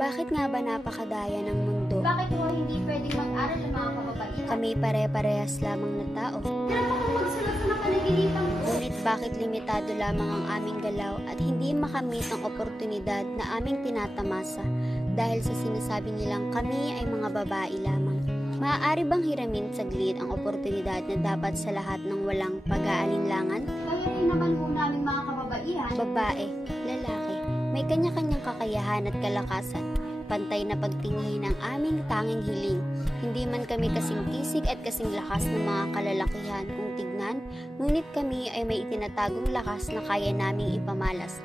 Bakit nga ba napakadaya ng mundo? Bakit mo hindi pwedeng mag-aral ng mga kababaihan? Kami pare-parehas lamang na tao. Hirap akong magsulat sa napanaginipan ko. Ngunit bakit limitado lamang ang aming galaw at hindi makamit ang oportunidad na aming tinatamasa dahil sa sinasabi nilang kami ay mga babae lamang? Maaari bang hiramin saglit ang oportunidad na dapat sa lahat ng walang pag-aalinlangan? Kaya rin naman po namin mga kababaihan. Babae, lalaki, may kanya-kanyang kakayahan at kalakasan. Pantay na pagtingin ang aming tanging hiling. Hindi man kami kasing kisig at kasing lakas ng mga kalalakihan kung tignan, ngunit kami ay may itinatagong lakas na kaya naming ipamalas.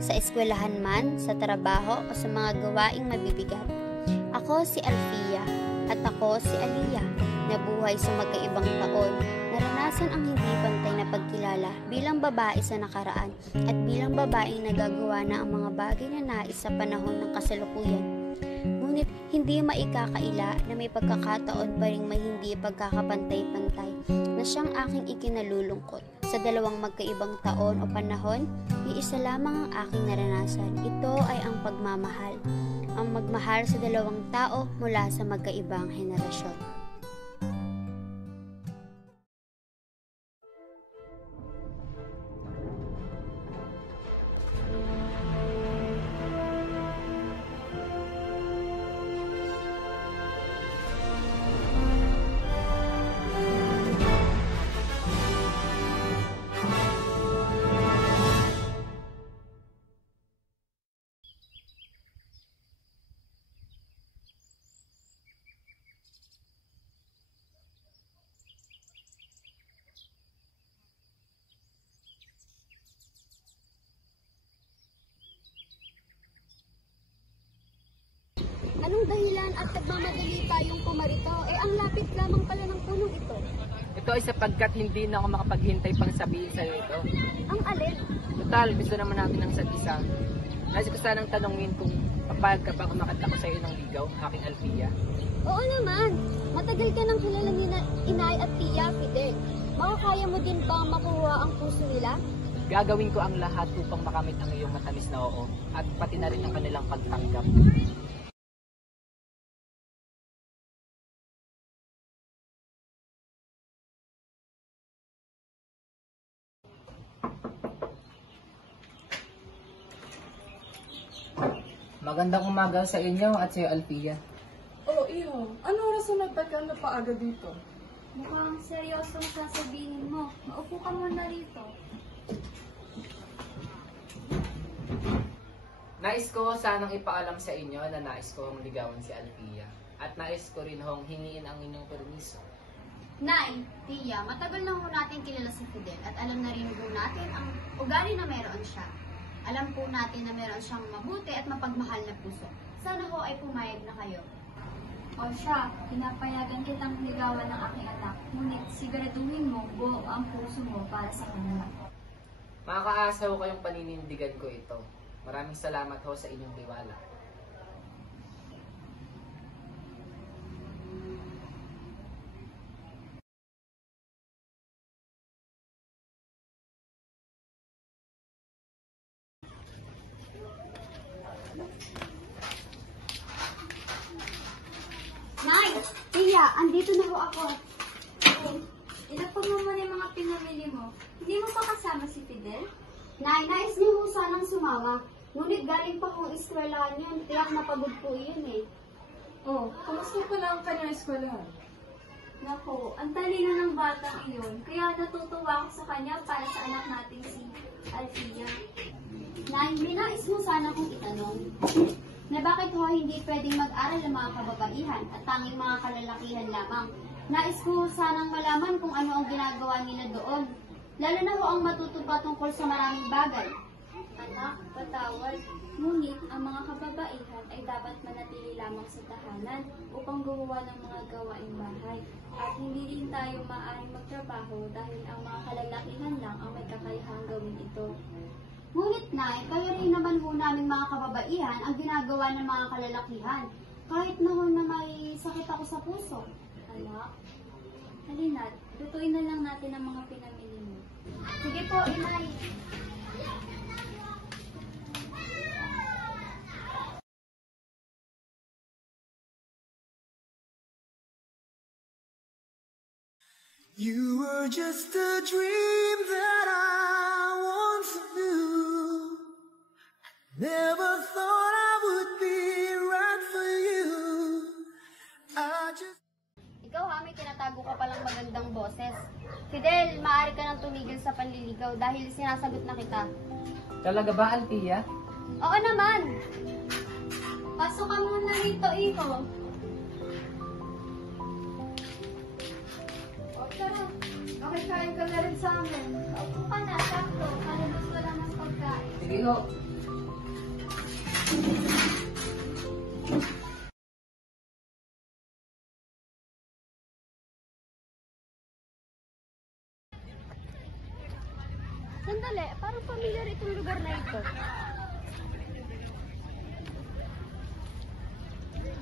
Sa eskwelahan man, sa trabaho o sa mga gawaing mabibigat. Ako si Alfia at ako si Aliyah, nabuhay sa magkaibang taon, naranasan ang hindi pantay na pagkilala bilang babae sa nakaraan at bilang babaeng nagagawa na ang mga bagay na nais sa panahon ng kasalukuyan. Ngunit hindi maikakaila na may pagkakataon pa rin may hindi pagkakapantay-pantay na siyang aking ikinalulungkot. Sa dalawang magkaibang taon o panahon, iisa lamang ang aking naranasan. Ito ay ang pagmamahal. Ang magmahal sa dalawang tao mula sa magkaibang henerasyon. Anong dahilan at nagmamadali tayong pumarito? Ang lapit lamang pala ng punong ito. Ito ay sapagkat hindi na ako makapaghintay pang sabihin sa iyo ito. Ang alin? Total, gusto naman natin ng isa't isa. Nais ko sanang tanongin kung papayag ka ba kumakanta ko sa iyo ng ligaw, aking Alfia. Oo naman. Matagal ka nang kilala ni Inay at Tia, Fidel. Makakaya mo din bang makuha ang puso nila? Gagawin ko ang lahat upang makamit ang iyong matamis na oo at pati na rin ang kanilang pagtanggap. Magandang umaga sa inyo at sa iyo, Alfia. Oh, Iho. Ano rason at ba't ka napaaga dito? Mukhang seryosong sasabihin mo. Maupo ka muna rito. Nais ko sanang ipaalam sa inyo na nais ko hong ligawan si Alfia. At nais ko rin hong hingiin ang inyong permiso. Nay, Tia, matagal na ho natin kilala si Fidel at alam na rin ho natin ang ugali na meron siya. Alam po natin na meron siyang mabuti at mapagmahal na puso. Sana ho ay pumayag na kayo. O siya, pinapayagan kitang ligawan ng aking anak. Ngunit siguraduhin mo buo ang puso mo para sa kanila. Makakaasa ho kayong paninindigan ko ito. Maraming salamat ho sa inyong tiwala. Nay! Tia, andito na ho ako. Ilapag mo muna yung mga pinamili mo. Hindi mo pa kasama si Fidel? Nay, nais niyo ho sanang sumama. Ngunit galing pa kong eskwelahan yun. Tiyak napagod po yun eh. Oh, kamusta pala ang kanyang eskwelahan? Naku, ang talino ng batang iyon. Kaya natutuwa ako sa kanya para sa anak natin si Alfia. Nay, may nais mo sana kong itanong. Na bakit ho hindi pwedeng mag-aral ng mga kababaihan at tanging mga kalalakihan lamang. Nais ko sanang malaman kung ano ang ginagawa nila doon. Lalo na ho ang matuto pa tungkol sa maraming bagay. Anak, patawad. Ngunit ang mga kababaihan ay dapat manatili lamang sa tahanan upang gumawa ng mga gawaing bahay. At hindi rin tayo maaaring magtrabaho dahil ang mga kalalakihan lang ang may kakayahang gawin ito. Ngunit Nay, kaya rin naman ho namin mga kababaihan ang ginagawa ng mga kalalakihan. Kahit na ho na may sakit ako sa puso. Anak, halina't, lutuin na lang natin ang mga pinamili mo. Sige po, Inay. You were just a dream that I once knew. Never thought I would be right for you. I just... Ikaw ha, may tinatago ka palang magandang boses. Fidel, maaari ka nang tumigil sa panliligaw dahil sinasagot na kita. Talaga ba, Althea? Oo naman! Pasok ka muna rito, iho. O tara, makikain ka na rin sa amin. Upo ka na, sakto. Kalabas ko lang ng pagkain. Sige ho. Sandali, parang familiar itong lugar na ito.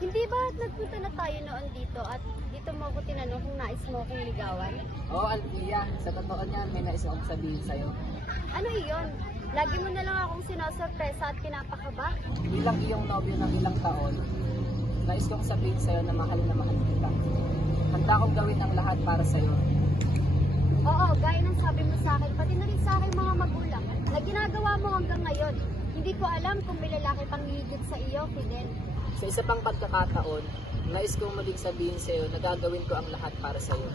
Hindi ba nagpunta na tayo noon dito at dito mo ako tinanong kung nais mo akong ligawan? Oo, Althea. Sa totoo niyan, may nais akong sabihin sa'yo. Ano iyon? Lagi mo na lang akong sinasorpresa at pinapakaba. Bilang iyong nobyo ng ilang taon, nais kong sabihin sa'yo na mahal kita. Handa kong gawin ang lahat para sa'yo. Oo, gaya ng sabi mo sa akin, pati na rin sa aking mga magulang, na ginagawa mo hanggang ngayon. Hindi ko alam kung may lalaki pang higit sa iyo, Fidel. Sa isa pang pagkakataon, nais kong muling sabihin sa'yo na gagawin ko ang lahat para sa'yo.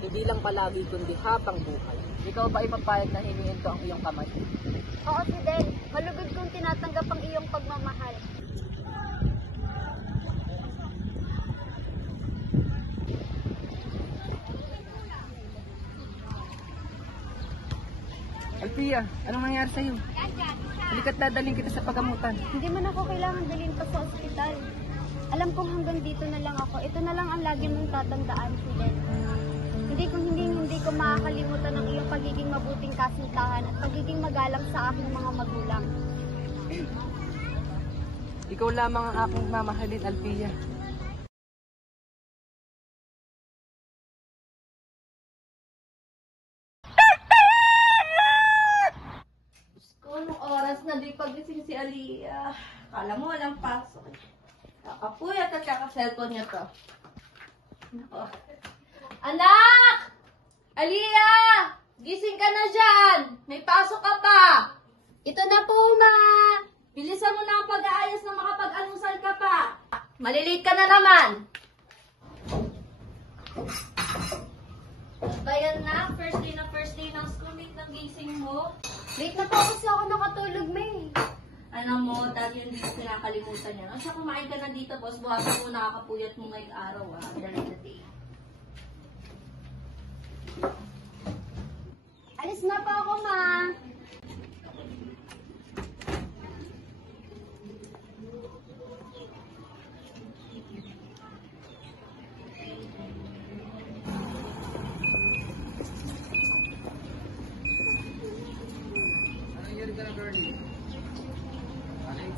Hindi lang palagi kundi habang buhay. Ikaw ba ipapayag na hingin ko ang iyong kamay? Oo, Fidel, malugod kong tinatanggap ang iyong pagmamahal. Althea, anong nangyari sa'yo? Halika't dadaling kita sa pagamutan. Hindi man ako kailangan dalhin pa sa ospital. Alam kong hanggang dito na lang ako. Ito na lang ang lagi mong tatandaan, Fidel. Hindi ko makakalimutan ang iyong pagiging mabuting kasintahan at pagiging magalang sa aking mga magulang. Ikaw lamang ang aking mamahalin, Althea. Anong oras na di pagising si Aliyah? Kala mo walang pasok. Kakapuyat at kaka-cellphone niya to. Nako. Anak! Aliyah! Gising ka na dyan! May pasok ka pa! Ito na po, ma! Bilisan mo na ang pag-aayos na makapag-almusal ka pa! Malilate ka na naman! Bayan na, first day ng school, late ng gising mo. Late na po kasi ako nakatulog, May. Alam mo, dati yung dito pinakalimutan niya. Siya, kumain ka na dito, boss. Buhasan mo, nakakapuyat mo ngayong araw, ha? During the day. Alis na po ako, ma. Anong nangyari ka na, girlie? Alex?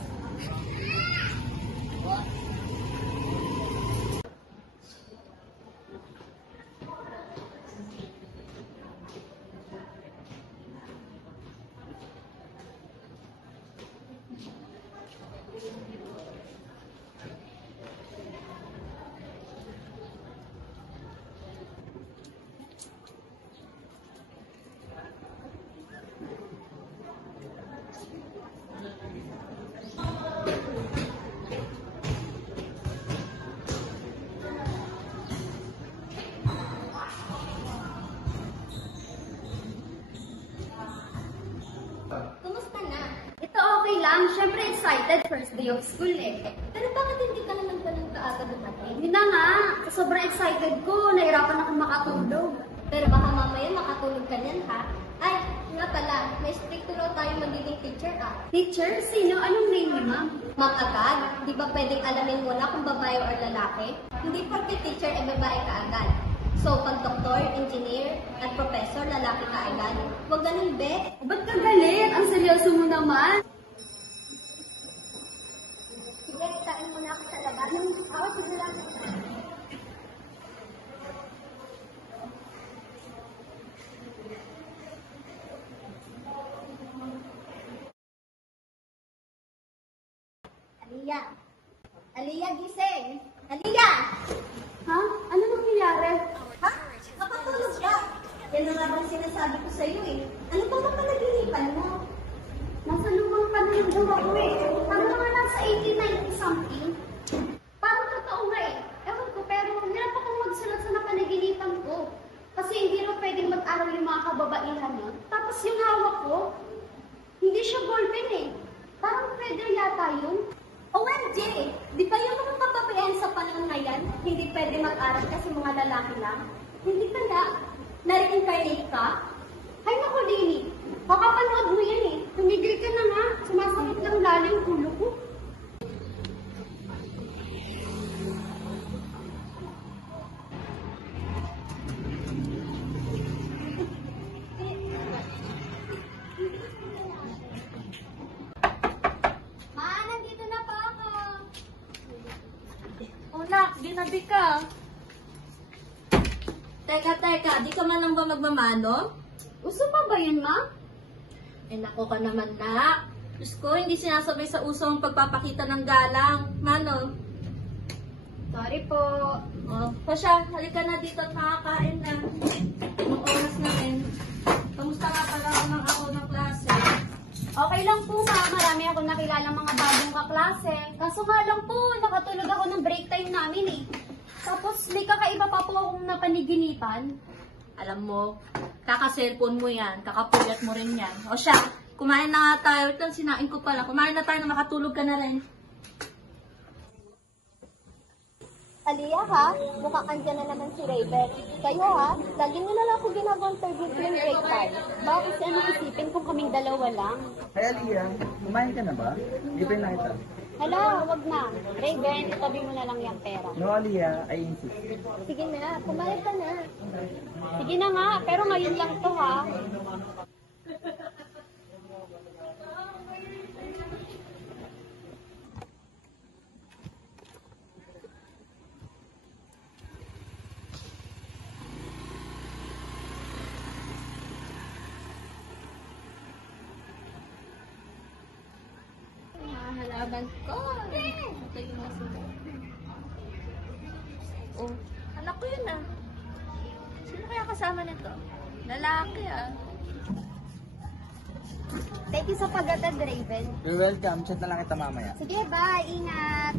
Kumusta na? Ito okay lang. Siyempre excited. First day of school eh. Pero bakit hindi ka naman pa ng kaaga dumating? Hindi na nga. Sobrang excited ko. Nahirapan ako makatulog. Pero baka mamaya makatulog ka niyan ha? Ay, nga pala. May strict raw tayo magiging teacher ah. Teacher, sino? Anong name ni ma'am? Ma'am agad, di ba pwedeng alamin muna kung babae or lalaki? Hindi porke teacher ay babae ka agad. So, pag doktor, engineer, at professor, lalaki ka agad. Huwag ganun, be. Ba't ka galit? Ang seryoso mo naman. Sige, kain muna ako sa labas. Ako, sige lang. Aliyah. Aliyah, gising. Aliyah! Ha? Ano nangyayari? Ha? Nakatulog ka? Yan na nga bang sinasabi ko sa'yo eh. Ano ba bang panaginipan mo? Nasa lubang pa na yung gawa ko eh. Parang mga nasa 1890 something. Parang totoo nga eh. Ewan ko, pero hirap akong magsulat sa napanaginipan ko. Kasi hindi na pwedeng mag-aral yung mga kababaihan nun. Tapos yung hawak ko, hindi siya ballpen eh. Parang feather yata yun. OMG! Di ba yung mga kababaihan sa panahon ngayon, hindi pwede mag-aral kasi mga lalaki lang? Hindi ka na. Na-reincarnate ka? Ay naku, Lily. Kakapanood mo yan eh. Tumigil ka na nga. Sumasakit lang lalo yung ulo ko. Ma, nandito na po ako. O nak, ginabi ka. Teka, di ka man lang ba magmamano? Uso pa ba yun, Ma? Eh nako ka naman nak. Diyos ko, hindi sinasabay sa uso ang pagpapakita ng galang. Mano? Sorry po. O siya, halika na dito at makakain na. Anong oras na rin? Kamusta nga pala ako ng klase? Okay lang po, Ma. Marami ako nakilala mga bagong kaklase. Kaso nga lang po, nakatulog ako ng break time namin eh. Tapos may kakaiba pa po akong napaniginipan. Alam mo, kaka-cellphone mo yan, kakapuyat mo rin yan. O siya, kumain na nga tayo. Ito, sinain ko pala. Kumain na tayo na makatulog ka na rin. Aliyah ha, mukhang andyan na naman si Raven. Kayo ha, lagi nyo na lang ako ginagawang turbine tuwing break time. Baka kasi anong isipin kung kaming dalawa lang. Kaya Liam, kumain ka na ba? Libre na kita. Hala, wag na. Raven, itabi mo na lang yung pera. No, Aliyah, I insist. Sige na, kumain ka na. Sige na nga, pero ngayon lang to ha. Halaman ko. Oh, anak ko yun ah. Sino kaya kasama nito? Lalaki ah. Thank you sa pag-attend, Raven. You're welcome. Chat na lang kita mamaya. Sige, bye. Ingat.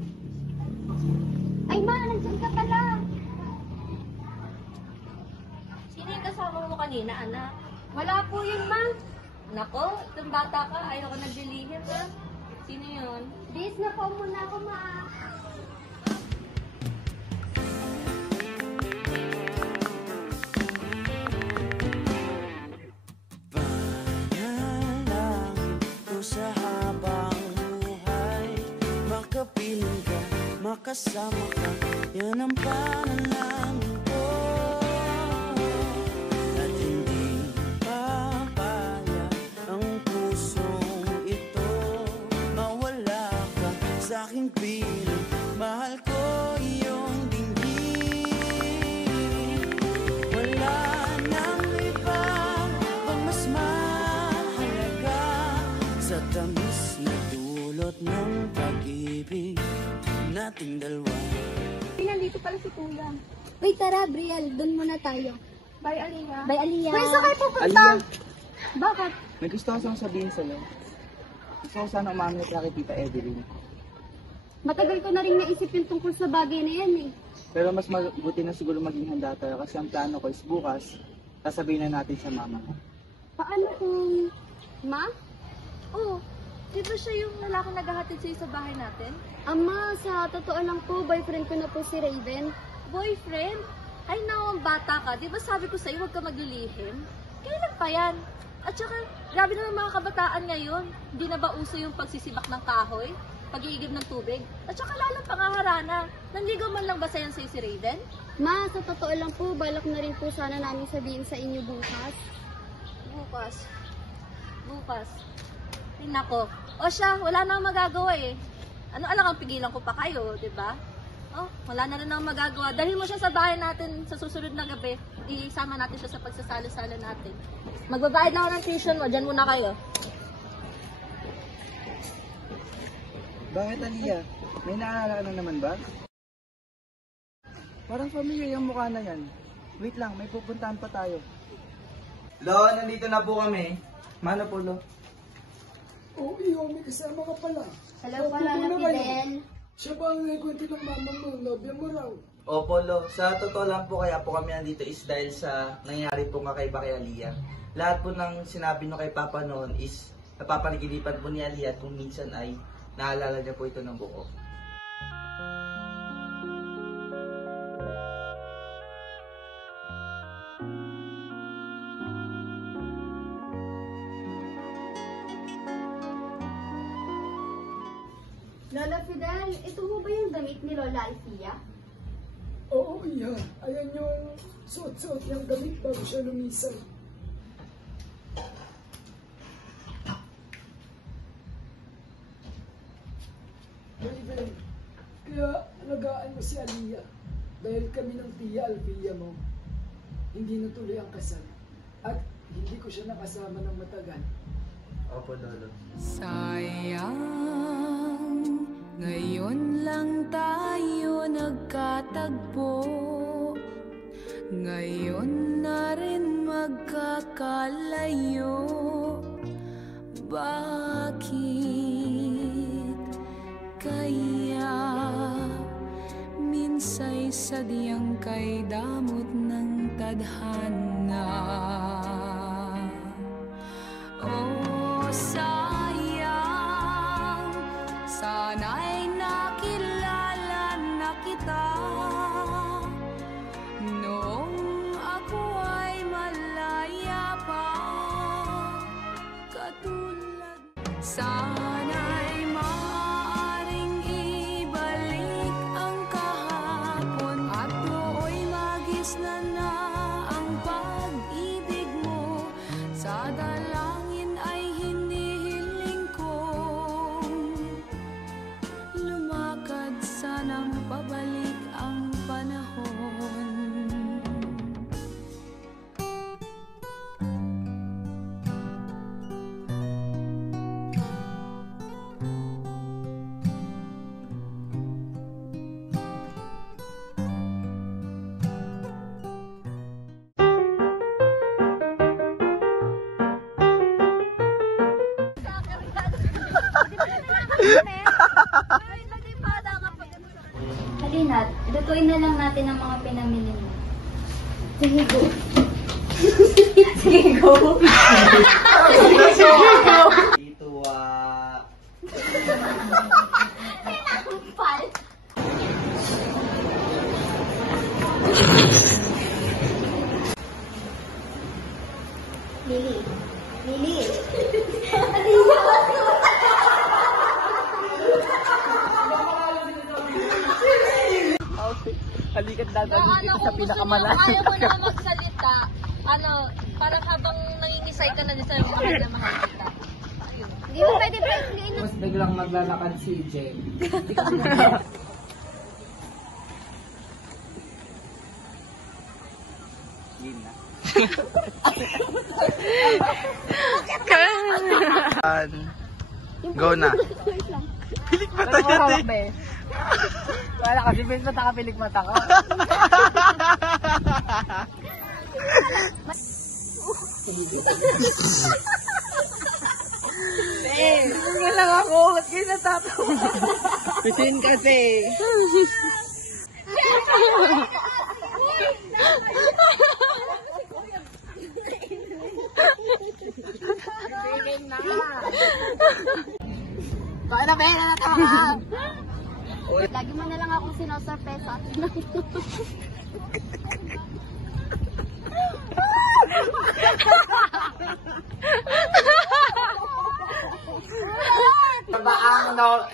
Ay, Ma, nandiyan ka pala. Sino yung kasama mo kanina, anak? Wala po yun, Ma. Nako, itong bata ka, ayaw ko naglilihim ha. Sino yun? Bis na po muna ako, Ma. Panalangin ko sa habang buhay, makapiling ka, makasama ka, yan ang panalangin ko. At hindi papayag ang pusong ito, mawala ka sa aking piling, mahal ko iyong dinggin. Wala nang iba pang mas mahalaga sa tamis na dulot ng pag-ibig nating dalawa. Nandito pala si Kuya. Wait, tara, Brielle, doon muna tayo. Bye, Aliyah. Bye, Aliyah. Wait, saan kayo pupunta? Aliyah, Bakit? may gusto ko sana sabihin sa'yo. Gusto ko sana umamin kay Tita Evelyn. Matagal ko na rin naisip yung tungkol sa bagay na yan eh. Pero mas mabuti na siguro maging handa tayo kasi ang plano ko is bukas, sasabihin na natin sa mama ko. Paano kung... Ma? Oh, di ba siya yung lalaki naghahatid sa'yo sa bahay natin? Ama, sa totoo lang po, boyfriend ko na po si Raven. Boyfriend? Ay naku, bata ka. Di ba sabi ko sa'yo, huwag ka maglilihim? Kailan pa yan? At saka, grabe naman mga kabataan ngayon. Hindi na ba uso yung pagsisibak ng kahoy? Pag-iigib ng tubig? At saka lalang pangaharana. Nanligaw man lang ba sa'yo si Raven? Ma, sa totoo lang po, balak na rin po sana namin sabihin sa inyo bukas. Bukas. Ay nako. O siya, wala nang magagawa eh. Ano alang ang pigilan ko pa kayo, di ba? Oh, wala na rin ang magagawa. Dahil mo siya sa bahay natin sa susunod na gabi, isama natin siya sa pagsasalo-salo natin. Magbabayad na ako ng tuition mo, dyan muna kayo. Bakit Aliyah? May naalala ka na naman ba? Parang familiar yung mukha na yan. Wait lang, may pupuntahan pa tayo. Lo, nandito na po kami. Mano po, Lo? Oo, iyo, may kasama ka pala. Hello pala na Fidel. Siya ba ang kwento ng mama mo? Lobya mo raw. Opo, Lo. Sa totoo lang po, kaya po kami nandito is dahil sa nangyari po kakaiba kay Aliyah. Lahat po ng sinabi nyo kay Papa noon is napapanaginipan po ni Aliyah at kung minsan ay naalala niya po ito ng buo. Lola Fidel, ito mo ba yung damit ni Lola Alfia? Oo, iya. Ayan yung suot-suot niyang damit bago siya lumisan. Raven, kaya alagaan mo si Aliyah. Dahil kami ng tiya Alfia mo, hindi natuloy ang kasal. At hindi ko siya nakasama ng matagal. Opo, Lolo. Sayang, ngayon lang tayo nagkatagpo. Ngayon na rin magkakalayo. Bakit kaya minsay sadyang kay damot ng tadhana? Oh, sayang, sana'y nakilala na kita noong ako ay malaya pa, katulad. Sana'y maaaring ibalik ang kahapon at nooy magisna na ang pag-ibig mo. Sa dalangin ay hinihiling kong lumakad sanang pabalik ang panahon. Halina't, lutuin na lang natin ang mga pinamili mo. Sige, go. Sige, go. Ito, Lili. Lili. Halikat dadalhin dito sa pinakamalalim. Ayaw mo na magsalita. Parang habang nangingisay ka na din sa mahal na mahal kita. Hindi mo pwede break. Mas biglang maglalakad si Jen. Game na. Go na. Pilik mata niya, te. Wala kasi, may mata ka, pilik mata ka. Nga lang ako. Ba't kayo natatawa? Pisin kasi. Baka na ba yun? Natatawa ka. Lagi mo na lang akong sinosurpresa.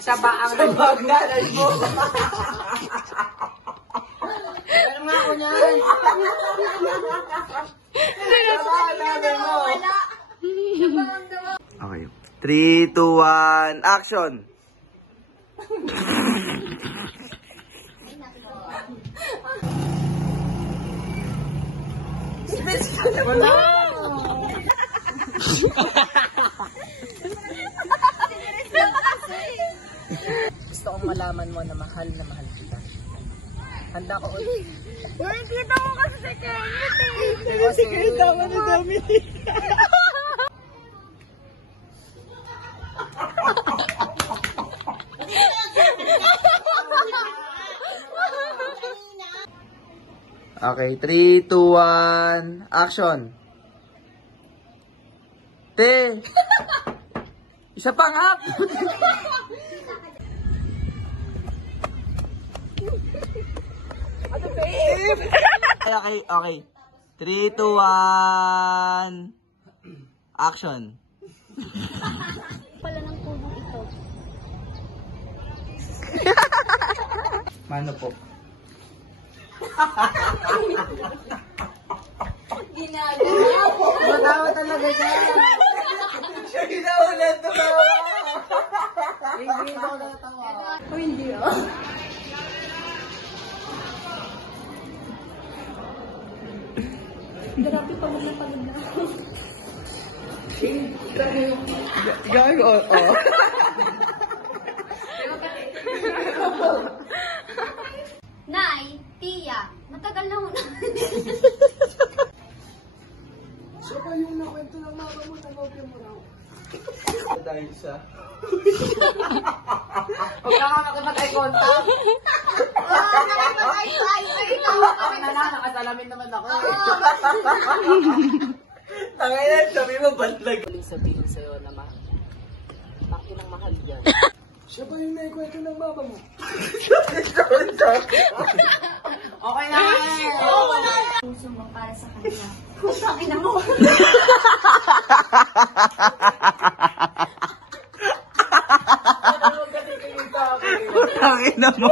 Sa baang Bagnanan mo. Ano nga ako niyan? Okay. 3, 2, 1, action! Wala! Gusto kong malaman mo na mahal kita. Handa ko ulit. Nakikita ko kasi sa Kenneth eh. Diba si Tama na Dominic. Okay, 3, 2, 1, action. Te! Isa pa nga! Okay. 3, 2, 1, action. Pala ng tulong ito. Mano po? Matawa talaga siya. Siya ginaulan tumawa. Hindi ako natawa. Gago, oo. Nay, Tia, matagal na muna. Dahil sa... Huwag ka nga makipag-eye contact. Ako na lang, nakasalamin naman ako. Tangay na, sabi mo, bantlag. Huling sabihin sa'yo na bakit ng mahal yan. Siya ba yung naikwento ng mama mo? Okay na nga Puso mo para sa kanya. Putang ina mo. Tangina mo.